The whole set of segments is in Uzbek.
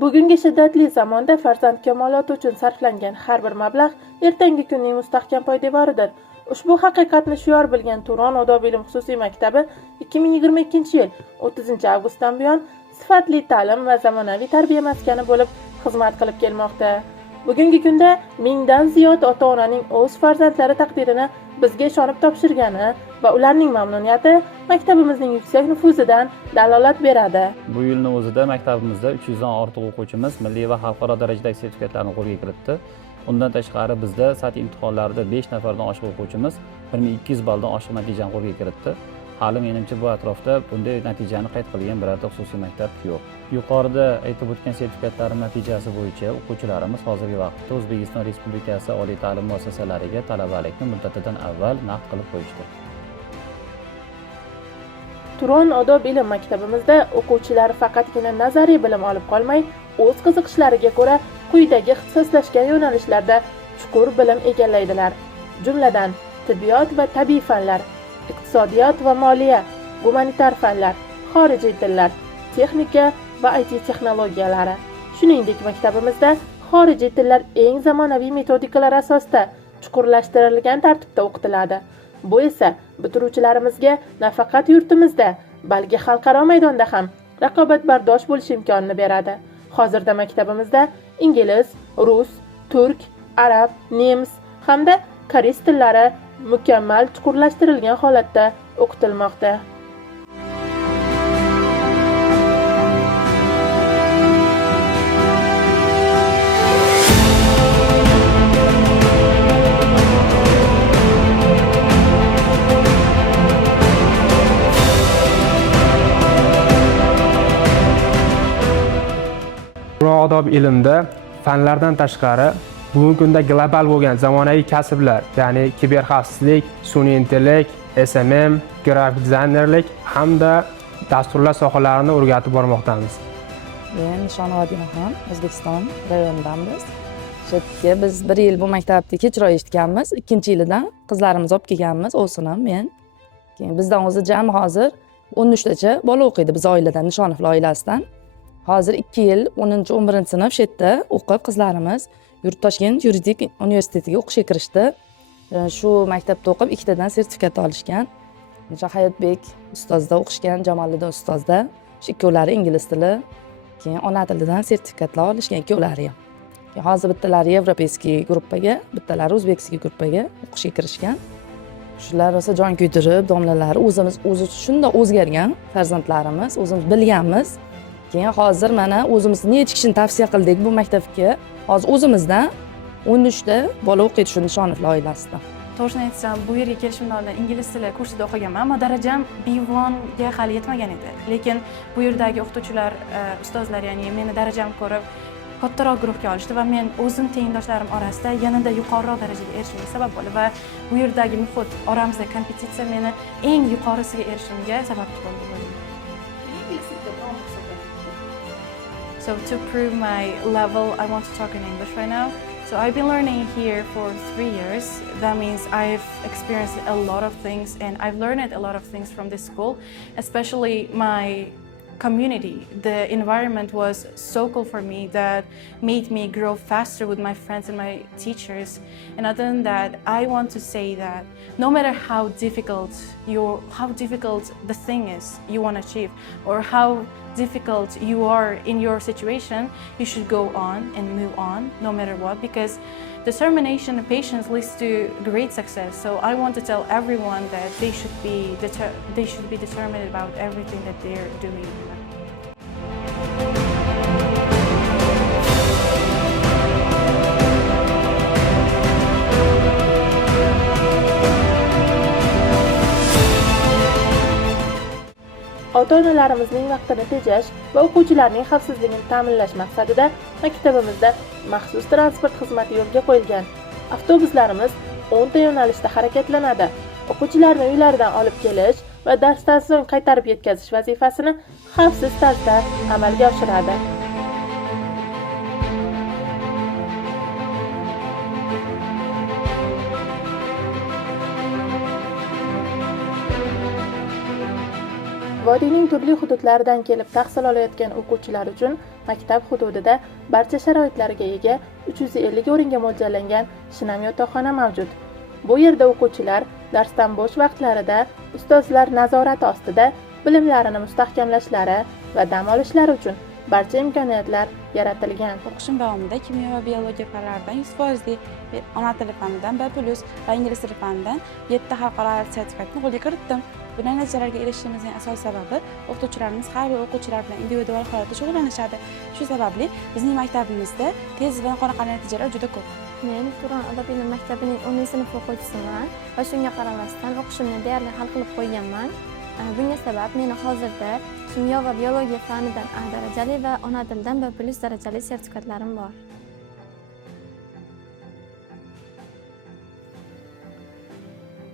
Bugungi shiddatli zamonda farzand kamoloti uchun sarflangan har bir mablag' ertangi kunning mustahkam poydevoridir. Ushbu haqiqatni shior bilgan Turon odob ilm xususiy maktabi 2022-yil 30-avgustdan buyon sifatli ta'lim va zamonaviy tarbiya maskani bo'lib xizmat qilib kelmoqda. Bugungi kunda mingdan ziyod ota-onaning o'z farzandlari taqdirini bizga ishonib topshirgani va ularning mamnuniyati maktabimizning yuksak nufuzidan dalolat beradi. Bu yilning o'zida maktabimizda 300 dan ortiq o'quvchimiz milliy va xalqaro darajadagi sertifikatlarni qo'lga kiritdi. Undan tashqari bizda sati imtihonlarida 5 nafardan oshiq o'quvchimiz 1200 balldan oshiq natijani qo'lga kiritdi. Hali menimcha bu atrofda bunday natijani qayd qilgan birorta xususiy maktab yo'q. Yuqorida aytib o'tgan sertifikatlarning natijasi bo'yicha o'quvchilarimiz hozirgi vaqtda O'zbekiston Respublikasi oliy ta'lim muassasalariga talabalikni muddatidan avval naqd qilib qo'yishdi. Turon odob ilm maktabimizda o'quvchilar faqatgina nazariy bilim olib qolmay, o'z qiziqishlariga ko'ra quyidagi ixtisoslashgan yo'nalishlarda chuqur bilim egallaydilar. Jumladan, tibbiyot va tabiiy fanlar, iqtisodiyot va moliya, gumanitar fanlar, xorijiy tillar, texnika va IT texnologiyalari. Shuningdek, maktabimizda xorijiy tillar eng zamonaviy metodikalar asosida chuqurlashtirilgan tartibda o'qitiladi. Bu esa bitiruvchilarimizga nafaqat yurtimizda, balki xalqaro maydonda ham raqobatbardosh bo'lish imkonini beradi. Hozirda maktabimizda ingliz, rus, turk, arab, nemis hamda koreys tillari mukammal chuqurlashtirilgan holatda o'qitilmoqda. Turon odob ilmda fanlardan tashqari bugungi kunda global bo'lgan zamonaviy kasblar, ya'ni kiberxavfsizlik, sun'iy intellekt, SMM, grafik dizaynerlik hamda dasturlash sohalarini o'rgatib bormoqdamiz. Men Nishonova Dinaxon, O'zbekiston rayonidamiz. Shu biz 1 yil bu maktabda kechroq eshitganmiz, 2-yilidan qizlarimiz olib kelganmiz, o'sinam men. Keyin bizdan o'zi jami hozir 13 tacha bola o'qiydi biz oiladan, Nishonov oilasidan. Hozir 2 yil 10-11 sinf shu yerda o'qib qizlarimiz Toshkent yuridik universitetiga o'qishga kirishdi. Shu maktabda o'qib 2 tadan sertifikat olishgan. Hayotbek ustozda o'qishgan, Jamoliddin ustozda. Shu ikkovlari ingliz tili, keyin ona tilidan sertifikatlar olishgan ikkovlari ham. Hozir bittalari Yevropeyskiy gruppaga, bittalari O'zbekskiy gruppaga o'qishga kirishgan. Shular rosa jon kuydirib, domlalari o'zi shunda o'zgargan farzandlarimiz, o'zimiz bilganmiz. Keyin hozir mana o'zimiz necha kishini tavsiya qildik bu maktabga. Hozir o'zimizdan 13 ta bola o'qiydi shu Nishonov oilasidan. To'g'risini aytsam, bu yerga kelishimdan oldin ingliz tili kursida o'qiganman, ammo darajam B1 ga hali yetmagan edi. Lekin bu yerdagi o'qituvchilar, ustozlar, ya'ni meni darajamni ko'rib kattaroq guruhga olishdi va men o'zim tengdoshlarim orasida yanada yuqoriroq darajaga erishishimga sabab bo'ldi va bu yerdagi muhit, oramizda kompetitsiya meni eng yuqorisiga erishishimga sababchi bo'ldi. So to prove my level, I want to talk in English right now. So I've been learning here for 3 years. That means I've experienced a lot of things and I've learned a lot of things from this school, especially my community. The environment was so cool for me that made me grow faster with my friends and my teachers. And other than that, I want to say that no matter how difficult the thing is you want to achieve, or how difficult you are in your situation, you should go on and move on no matter what, because determination and patience leads to great success. So I want to tell everyone that they should be determined about everything that they're doing. Ota-onalarimizning vaqtini tejash va o'quvchilarning xavfsizligini ta'minlash maqsadida maktabimizda maxsus transport xizmati yo'lga qo'yilgan. Avtobuslarimiz 10 ta yo'nalishda harakatlanadi. O'quvchilarni uylaridan olib kelish va darsdan so'ng qaytarib yetkazish vazifasini xavfsiz tarzda amalga oshiradi. Vodiyning turli hududlaridan kelib tahsil olayotgan o'quvchilar uchun maktab hududida barcha sharoitlarga ega 350 o'ringa mo'ljallangan shinam yotoqxona mavjud. Bu yerda o'quvchilar darsdan bo'sh vaqtlarida ustozlar nazorati ostida bilimlarini mustahkamlashlari va dam olishlari uchun barcha imkoniyatlar yaratilgan. O'qishim davomida kimyo va biologiya fanlaridan 100% ona tili fanidan B+ va ingliz tili fanidan 7 xalqaro sertifikatni qo'lga kiritdim. Bunday natijalarga erishishimizning asosiy sababi o'qituvchilarimiz har bir o'quvchilar bilan individual holatda shug'ullanishadi. Shu sababli bizning maktabimizda tez va qoniqarli natijalar juda ko'p. Men Turon odob ilm maktabining 10-sinf o'quvchisiman va shunga qaramasdan o'qishimni deyarli hal qilib qo'yganman. Bunga sabab meni hozirda kimyo va biologiya fanidan A darajali va ona tilidan B+ darajali sertifikatlarim bor.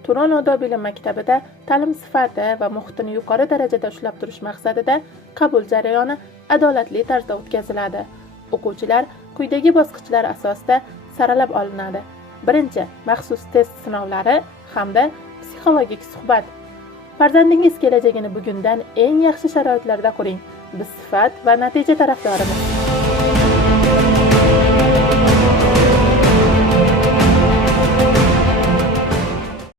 Turon odob ilm maktabida ta'lim sifati va muhitini yuqori darajada ushlab turish maqsadida qabul jarayoni adolatli tarzda o'tkaziladi. O'quvchilar quyidagi bosqichlar asosida saralab olinadi. Birinchi, maxsus test sinovlari hamda psixologik suhbat. Farzandingiz kelajagini bugundan eng yaxshi sharoitlarda quring. Biz sifat va natija tarafdorimiz.